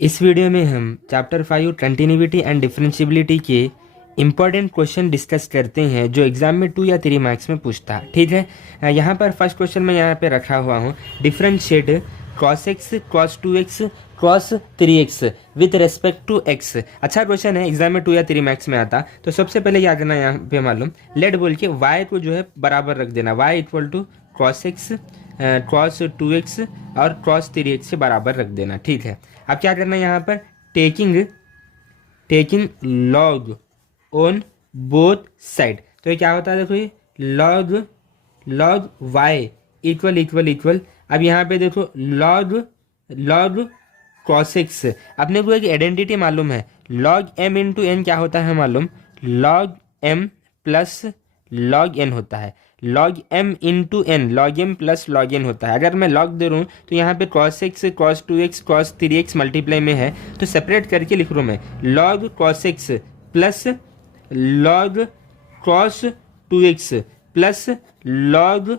इस वीडियो में हम चैप्टर 5 कंटिन्यूटी एंड डिफरेंशियबिलिटी के इम्पॉर्टेंट क्वेश्चन डिस्कस करते हैं जो एग्जाम में 2 या 3 मार्क्स में पूछता है। ठीक है, यहाँ पर फर्स्ट क्वेश्चन मैं यहाँ पे रखा हुआ हूँ, differentiate cos x cos 2x cos 3x with respect to x। अच्छा क्वेश्चन है, एग्जाम में 2 या 3 मार्क्स में आता। तो सबसे पहले क्या करना है यहाँ पे मालूम, लेट बोल के y को जो है बराबर रख देना, y equal to cos x cos 2x और cos 3x से बराबर रख देना। ठीक है, अब क्या करना है यहाँ पर, taking log on both side. तो ये क्या होता है, देखो ये log Y equal equal equal. अब यहाँ पे देखो लॉग कॉस एक्स, अपने को एक आइडेंटिटी मालूम है, लॉग एम इंटू एन क्या होता है मालूम, log M plus log N होता है, log M into N, log M plus log N होता है। अगर मैं लॉग दे रहा हूँ तो यहाँ पे cos x cos 2x cos 3x multiply में है, तो सेपरेट करके लिख रहा हूँ मैं, log cos x plus log cos 2x plus log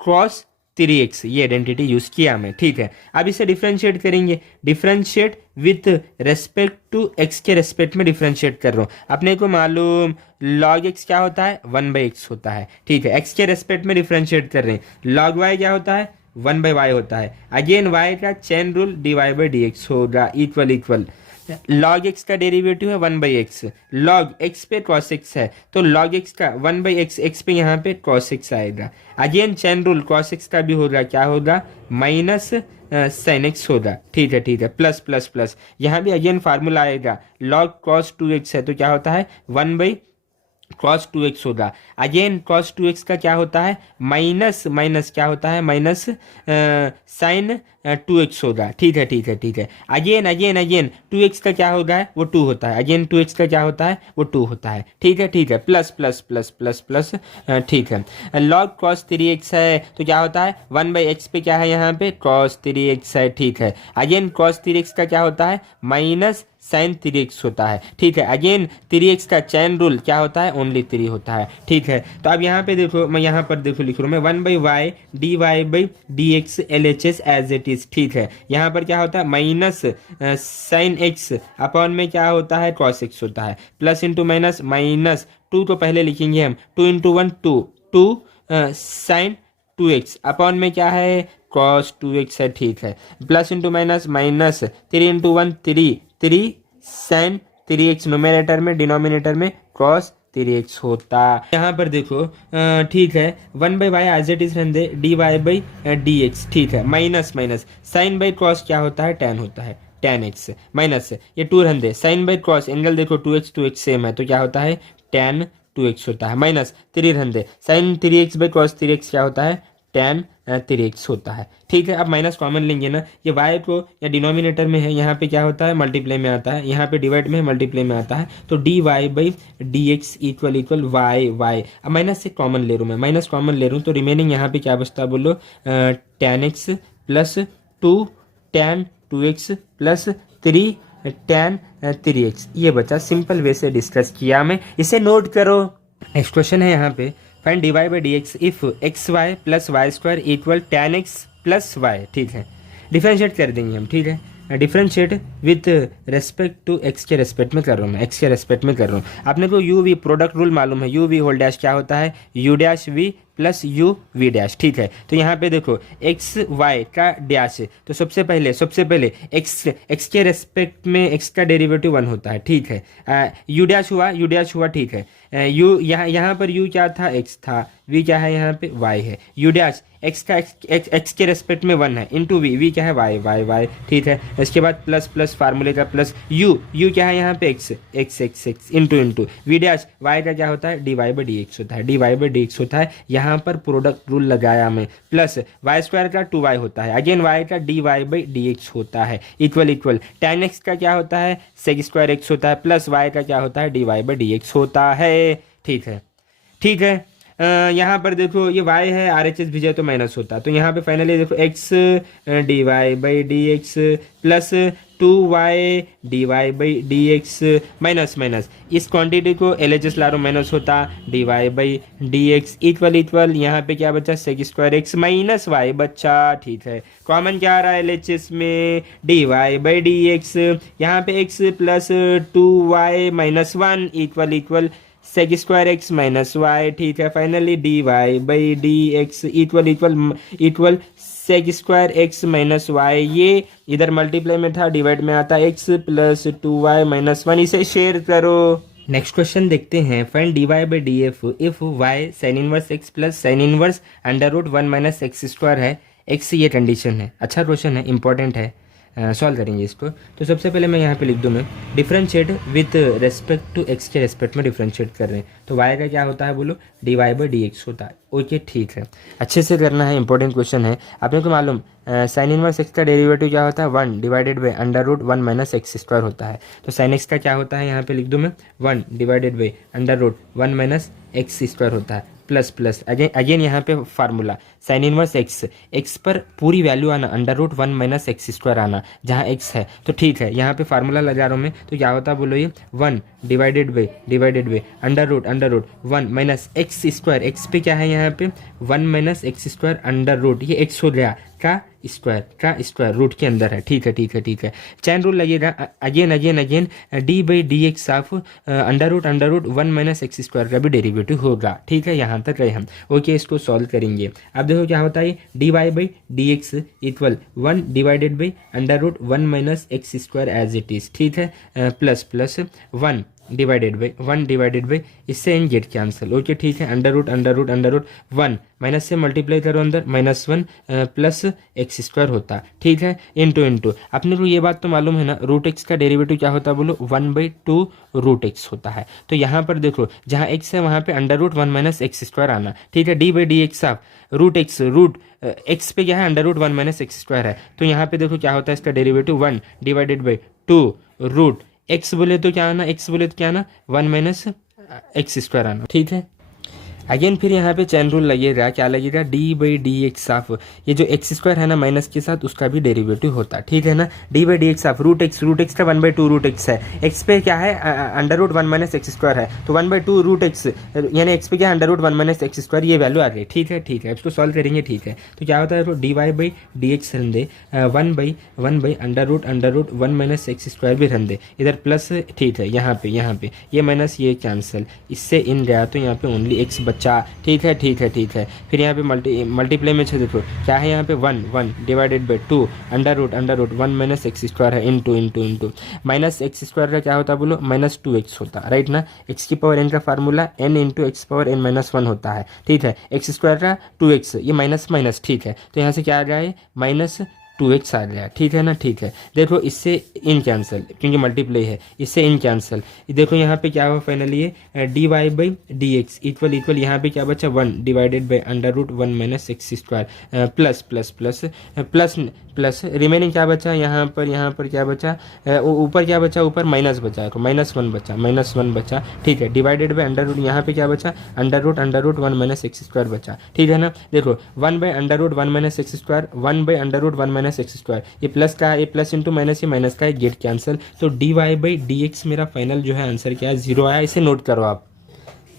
cos 3x, ये आइडेंटिटी यूज किया मैं। ठीक है, अब इसे डिफ्रेंशिएट करेंगे, differentiate with respect to x के रेस्पेक्ट में डिफ्रेंशिएट कर रहा हूँ। अपने को मालूम log x क्या होता है, 1/x होता है। ठीक है, x के रेस्पेक्ट में डिफ्रेंशिएट कर रहे हैं, log y क्या होता है, 1/y होता है। अगेन y का चेन रूल dy/dx होगा इक्वल इक्वल, log x का डेरिवेटिव है 1/x, log x पे cos x है तो log x का 1/x, x पे यहाँ पे cos x आएगा। Again chain rule, cos x का भी होगा, क्या होगा, माइनस साइन एक्स होगा। ठीक है, ठीक है, प्लस प्लस प्लस, यहाँ भी अगेन फार्मूला आएगा, log cos 2x है तो क्या होता है 1/cos 2x होगा। अगेन cos 2x का क्या होता है, माइनस माइनस क्या होता है, माइनस साइन 2x होगा। ठीक है, ठीक है, ठीक है, अगेन अगेन अगेन 2x का क्या होगा, वो 2 होता है, अगेन 2x का क्या होता है, वो 2 होता है। ठीक है, ठीक है, plus plus plus plus plus. ठीक है, log cos 3x है तो क्या होता है 1/x पे क्या है, यहाँ पे cos 3x है। ठीक है, अगेन cos 3x का क्या होता है, माइनस साइन 3x होता है। ठीक है, अगेन 3x का चैन रूल क्या होता है, ओनली 3 होता है। ठीक है, तो अब यहाँ पे देखो, मैं यहाँ पर देखो लिख रहा हूँ मैं 1/y dy/dx LHS as it is. ठीक है, यहाँ पर क्या होता है, माइनस साइन x अपॉन में क्या होता है, cos x होता है, प्लस इंटू माइनस माइनस 2 तो पहले लिखेंगे हम, 2 इंटू 1 2 साइन 2x अपॉन में क्या है, cos 2x है। ठीक है, plus into minus minus 3 into 1 3 sine 3x, nominator में डिनोमिनेटर में cos 3x होता। यहाँ पर देखो ठीक है, 1/y एज इट इज रहने dy/dx। ठीक है, minus minus sine by cos क्या होता है, tan होता है, tan x माइनस ये 2 रहने साइन बाई कॉस, एंगल देखो 2x सेम है तो क्या होता है tan 2x होता है, माइनस 3 रहने साइन 3x/cos 3x क्या होता है, tan 3x होता है। ठीक है, अब माइनस कॉमन लेंगे ना, ये y को या डिनोमिनेटर में है, यहाँ पे क्या होता है, मल्टीप्लाई में आता है, यहाँ पे डिवाइड में है, मल्टीप्लाई में आता है, तो dy/dx इक्वल इक्वल y। अब माइनस से कॉमन ले रहा हूँ मैं, माइनस कॉमन ले रहा हूँ तो रिमेनिंग यहाँ पे क्या बचता है बोलो, tan x plus 2 tan 2x plus 3 tan 3x, ये बचा। सिंपल वे से डिस्कस किया मैं, इसे नोट करो। नेक्स्ट क्वेश्चन है यहाँ पे, find dy/dx if xy plus Y square equal tan x plus Y. ठीक है, डिफ्रेंशिएट कर देंगे हम। ठीक है, differentiate with respect to x के रेस्पेक्ट में कर रहा हूँ मैं, x के रेस्पेक्ट में कर रहा हूँ। आपने को u v प्रोडक्ट रूल मालूम है, u v होल डैश क्या होता है, u dash v plus u v dash. ठीक है, तो यहाँ पे देखो x y का डैश, तो सबसे पहले x के रेस्पेक्ट में x का डेरिवेटिव 1 होता है। ठीक है, u डैश हुआ। ठीक है, u यहाँ पर u क्या था, x था, v क्या है, यहाँ पे y है, u डैश x का x के रेस्पेक्ट में 1 है, इंटू v क्या है, y। ठीक है, इसके बाद प्लस प्लस फार्मूले का प्लस u क्या है, यहाँ पे x into v dash y का क्या होता है, dy/dx होता है, यहाँ पर प्रोडक्ट रूल लगाया मैं, प्लस वाई स्क्वायर का 2y होता है, अगेन y का dy/dx होता है, इक्वल इक्वल tan x का क्या होता है, sec स्क्वायर x होता है, प्लस y का क्या होता है, dy/dx होता है। ठीक है, ठीक है, यहाँ पर देखो ये y है, RHS भी जाए तो माइनस होता है, तो यहाँ पे फाइनली देखो x dy/dx plus 2y dy/dx minus minus इस क्वांटिटी को LHS ला रहा हूँ माइनस होता dy/dx इक्वल यहाँ पे क्या बचा sec² माइनस y बच्चा। ठीक है, कॉमन क्या आ रहा है LHS में dy/dx, यहाँ पे x plus 2y minus 1 equal sec² minus y। ठीक है, finally dy/dx equal sec² minus y, ये इधर मल्टीप्लाई में था, डिवाइड में आता x प्लस 2y माइनस 1, इसे शेयर करो। नेक्स्ट क्वेश्चन देखते हैं, find dy/df if y sin inverse x plus sin inverse √1 minus x² है, x ये कंडीशन है। अच्छा क्वेश्चन है, इंपॉर्टेंट है, सॉल्व करेंगे इसको। तो सबसे पहले मैं यहाँ पे लिख दूँ, मैं differentiate with respect to x के रेस्पेक्ट में डिफरेंशिएट कर रहे हैं, तो y का क्या होता है बोलो dy/dx होता है। ओके ठीक है, अच्छे से करना है, इंपॉर्टेंट क्वेश्चन है। आपने को मालूम साइन इनवर्स x का डेरिवेटिव क्या होता है 1 डिवाइडेड बाई √1 माइनस x² होता है। तो साइन x का क्या होता है यहाँ पे लिख दूँ मैं 1 डिवाइडेड बाई √1 माइनस x² होता है, प्लस अगेन यहाँ पे फार्मूला साइन इनवर्स x पर पूरी वैल्यू आना √1 माइनस x² आना, जहाँ x है। तो ठीक है, यहाँ पे फार्मूला लगा रहा हूँ मैं, तो क्या होता है बोलो ये 1 divided by √1 minus x², x पे क्या है यहाँ पे 1 माइनस x², अंडर ये x हो गया का स्क्वायर रूट के अंदर है। ठीक है, चैन रूल लगेगा, again dy/dx of √1 minus x² का भी डेरिवेटिव होगा। ठीक है, यहाँ तक रहे हम। ओके, इसको सॉल्व करेंगे। अब देखो क्या होता है dy/dx equal 1 divided by √1 minus x² as it is. ठीक है, प्लस 1 डिवाइडेड बाई इससे एन गेट कैंसिल। ओके ठीक है, √1 माइनस से मल्टीप्लाई करो अंदर -1 प्लस x² होता। ठीक है, इंटू अपने को ये बात तो मालूम है ना, √x का डेरिवेटिव क्या होता है बोलो 1/2 √x होता है। तो यहाँ पर देखो जहाँ x है वहाँ पे √1 माइनस x² आना। ठीक है, dy/dx ऑफ x पे क्या है √1 माइनस x² है, तो यहाँ पे देखो क्या होता है इसका डेरिवेटिव 1 डिवाइडेड बाई 2 x बोले तो क्या आना 1 माइनस x² आना। ठीक है, अगेन फिर यहाँ पे चैन रूल लगेगा, क्या लगेगा dy/dx ऑफ ये जो x² है ना माइनस के साथ, उसका भी डेरिवेटिव होता। ठीक है ना, dy/dx ऑफ √x का 1/2 √x है, x पे क्या है √1 माइनस x² है, तो 1/2 √x यानी x पे क्या है √1 माइनस x², ये वैल्यू आ गई। ठीक है, इसको सॉल्व करेंगे। ठीक है, तो क्या होता है तो dy/dx रन दे 1/√1 माइनस x² भी रन दे, इधर प्लस। ठीक है, यहाँ पे ये माइनस ये कैंसिल, इससे इन गया तो यहाँ पे ओनली x बच्चा। ठीक है, फिर यहाँ पे मल्टीप्लाई में देखो क्या है यहाँ पे 1 डिवाइडेड बाई 2 √1 माइनस x² है, इंटू माइनस x² का क्या होता है बोलो -2x होता, राइट ना। x की पावर n का formula n into x power n minus 1 होता है। ठीक है, x² का 2x, ये माइनस। ठीक है, तो यहाँ से क्या आ गया है -2x आ गया। ठीक है ना, देखो इससे इन कैंसिल, क्योंकि मल्टीप्लाई है, इससे इन कैंसिल। देखो यहाँ पे क्या हुआ फाइनली ये dy/dx इक्वल यहाँ पे क्या बचा 1 divided by √1 minus x² plus remaining क्या बचा यहाँ पर क्या बचा ऊपर क्या बचा, ऊपर माइनस बचा, तो -1 बचा। ठीक है, डिवाइडेड बाई यहाँ पे क्या बचा √1 माइनस x² बचा। ठीक है ना, देखो 1/√1 माइनस x², 1/√1 माइनस x², ये प्लस का है, ये प्लस इंटू माइनस, ये माइनस का है, गेट कैंसिल। तो dy/dx मेरा फाइनल जो है आंसर क्या है 0 आया, इसे नोट करो आप।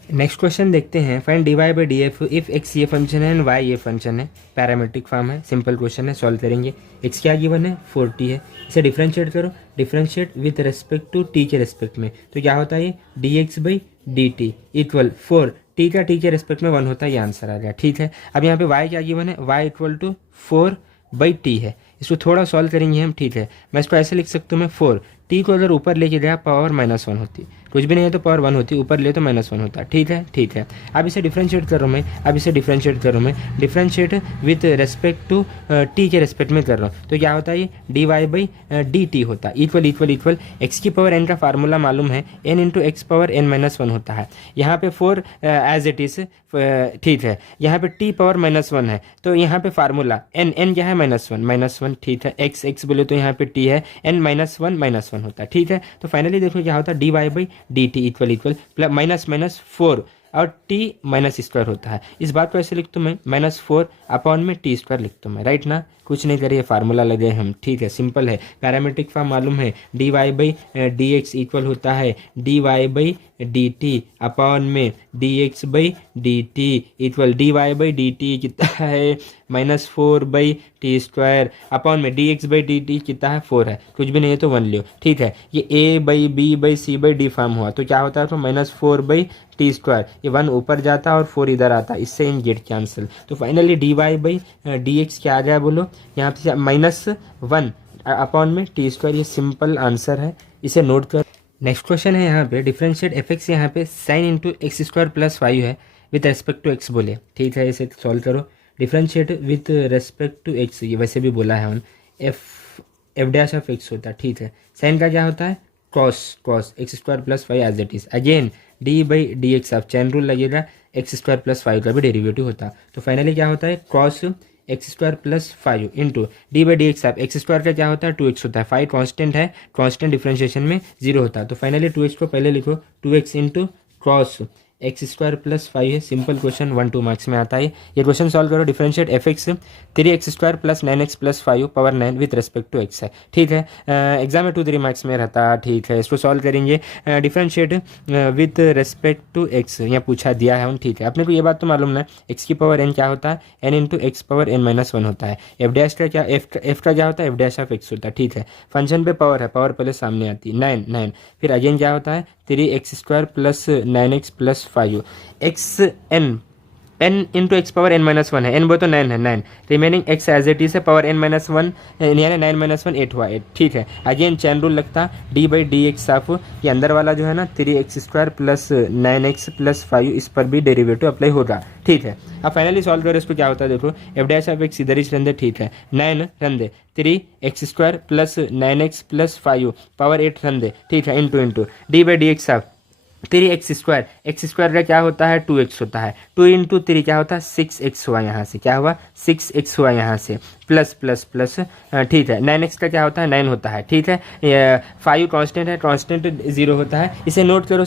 नेक्स्ट क्वेश्चन देखते हैं, फाइंड dy/df इफ x ये फंक्शन है एंड y ये फंक्शन है, पैरामीट्रिक फॉर्म है, सिंपल क्वेश्चन है, सॉल्व करेंगे। x क्या गिवन है 40 है, इसे डिफरेंशिएट करो, differentiate with respect to t के रेस्पेक्ट में, तो क्या होता है ये dx/dt इक्वल 4 t का t के रेस्पेक्ट में 1 होता है, ये आंसर आ गया। ठीक है, अब यहाँ पे y क्या गिवन है, y इक्वल टू 4/t है, इसको थोड़ा सॉल्व करेंगे हम। ठीक है, मैं इसको ऐसे लिख सकता हूँ मैं 4 t को अगर ऊपर लेके गया पावर -1 होती, कुछ भी नहीं है तो पावर 1 होती, ऊपर ले तो -1 होता। ठीक है, अब इसे डिफरेंशिएट कर रहा हूँ मैं, differentiate with respect to t के रेस्पेक्ट में कर रहा हूँ, तो क्या होता है ये dy/dt होता इक्वल x की पावर n का फार्मूला मालूम है, n into x power n -1 होता है। यहाँ पे 4 एज इट इज। ठीक है, यहाँ पे t पावर -1 है, तो यहाँ पे फार्मूला n क्या है -1। ठीक है, x बोले तो यहाँ पे t है, n -1 होता है। ठीक है, तो फाइनली देखो क्या होता है dy/dt इक्वल -4 और t -² होता है। इस बात को ऐसे लिखता हूँ मैं -4 अपॉन में t² लिखता हूँ मैं, राइट ना। कुछ नहीं करिए, फार्मूला लगे हम, ठीक है, सिंपल है। पैरामेट्रिक फॉर्म मालूम है, d Y by D x equal होता है d Y by d t upon में d x by d t equal d Y by d t कितना है -4/t² अपॉन में d x by d t कितना है 4 है, कुछ भी नहीं है तो 1 लियो, ठीक है। ये a/b/c/d फॉर्म हुआ तो क्या होता है तो -4/t², ये 1 ऊपर जाता है और 4 इधर आता है, इससे इन गेट कैंसिल। तो finally D Y by D X क्या आ गया बोलो, यहाँ पे -1 अपॉन में t², ये सिंपल आंसर है, इसे नोट कर। नेक्स्ट क्वेश्चन है यहाँ पे डिफरेंशिएट एफ एक्स, यहाँ पे साइन इंटू x² + 5 है विथ रेस्पेक्ट टू x बोले, ठीक है, इसे सॉल्व करो। Differentiate with respect to x, ये वैसे भी बोला है हम, एफ डैश ऑफ x होता है, ठीक है। साइन का क्या होता है cos x² + 5 as it is, again D by D X of chain rule लगेगा, x² + 5 का भी डेरिवेटिव होता, तो फाइनली क्या होता है cos x² + 5 into D by D X of x² का क्या होता है 2x होता है, 5 कांस्टेंट है, कांस्टेंट डिफरेंशिएशन में 0 होता है, तो फाइनली 2x को पहले लिखो, 2x इंटू क्रॉस x² + 5 है, सिंपल क्वेश्चन 1-2 मार्क्स में आता है। ये क्वेश्चन सॉल्व करो। Differentiate F X 3x² + 9x + 5 power 9 with respect to x है, ठीक है, एग्जाम में 2-3 मार्क्स में रहता है, ठीक है। इसको सॉल्व करेंगे, differentiate with respect to x यहाँ पूछा दिया है, ठीक है। अपने को ये बात तो मालूम ना, x की पावर n क्या होता है n into x power n-1 होता है, एफ डैश का क्या f का क्या होता है एफ डैश ऑफ x होता है, ठीक है। फंक्शन पे पावर है, पावर पहले सामने आती है 9, फिर अगेन क्या होता है 3x² + 9x + 5 n into x power n-1 है, n वो तो 9 है, 9 remaining x as it is है, पावर n-1 यानी 9 - 1 8 हुआ 8, ठीक है। अगेन चैन रूल लगता D by D X of ये अंदर वाला जो है ना 3x² + 9x + 5, इस पर भी डेरिवेटिव अप्लाई होगा, ठीक है। अब फाइनली सॉल्व करो, इसको क्या होता है देखो, एफ डैश ऑफ x इधर ही रन दे, ठीक है, 9 रन दे, 3x² + 9x + 5 पावर 8 रन दे, ठीक है, into D by D X of 3x², x² का क्या होता है 2x होता है, 2 इंटू 3 क्या होता है 6x हुआ, यहाँ से क्या हुआ 6x हुआ, यहाँ से प्लस, ठीक है। 9x का क्या होता है 9 होता है, ठीक है। 5 कांस्टेंट है, कांस्टेंट 0 होता है, इसे नोट करो।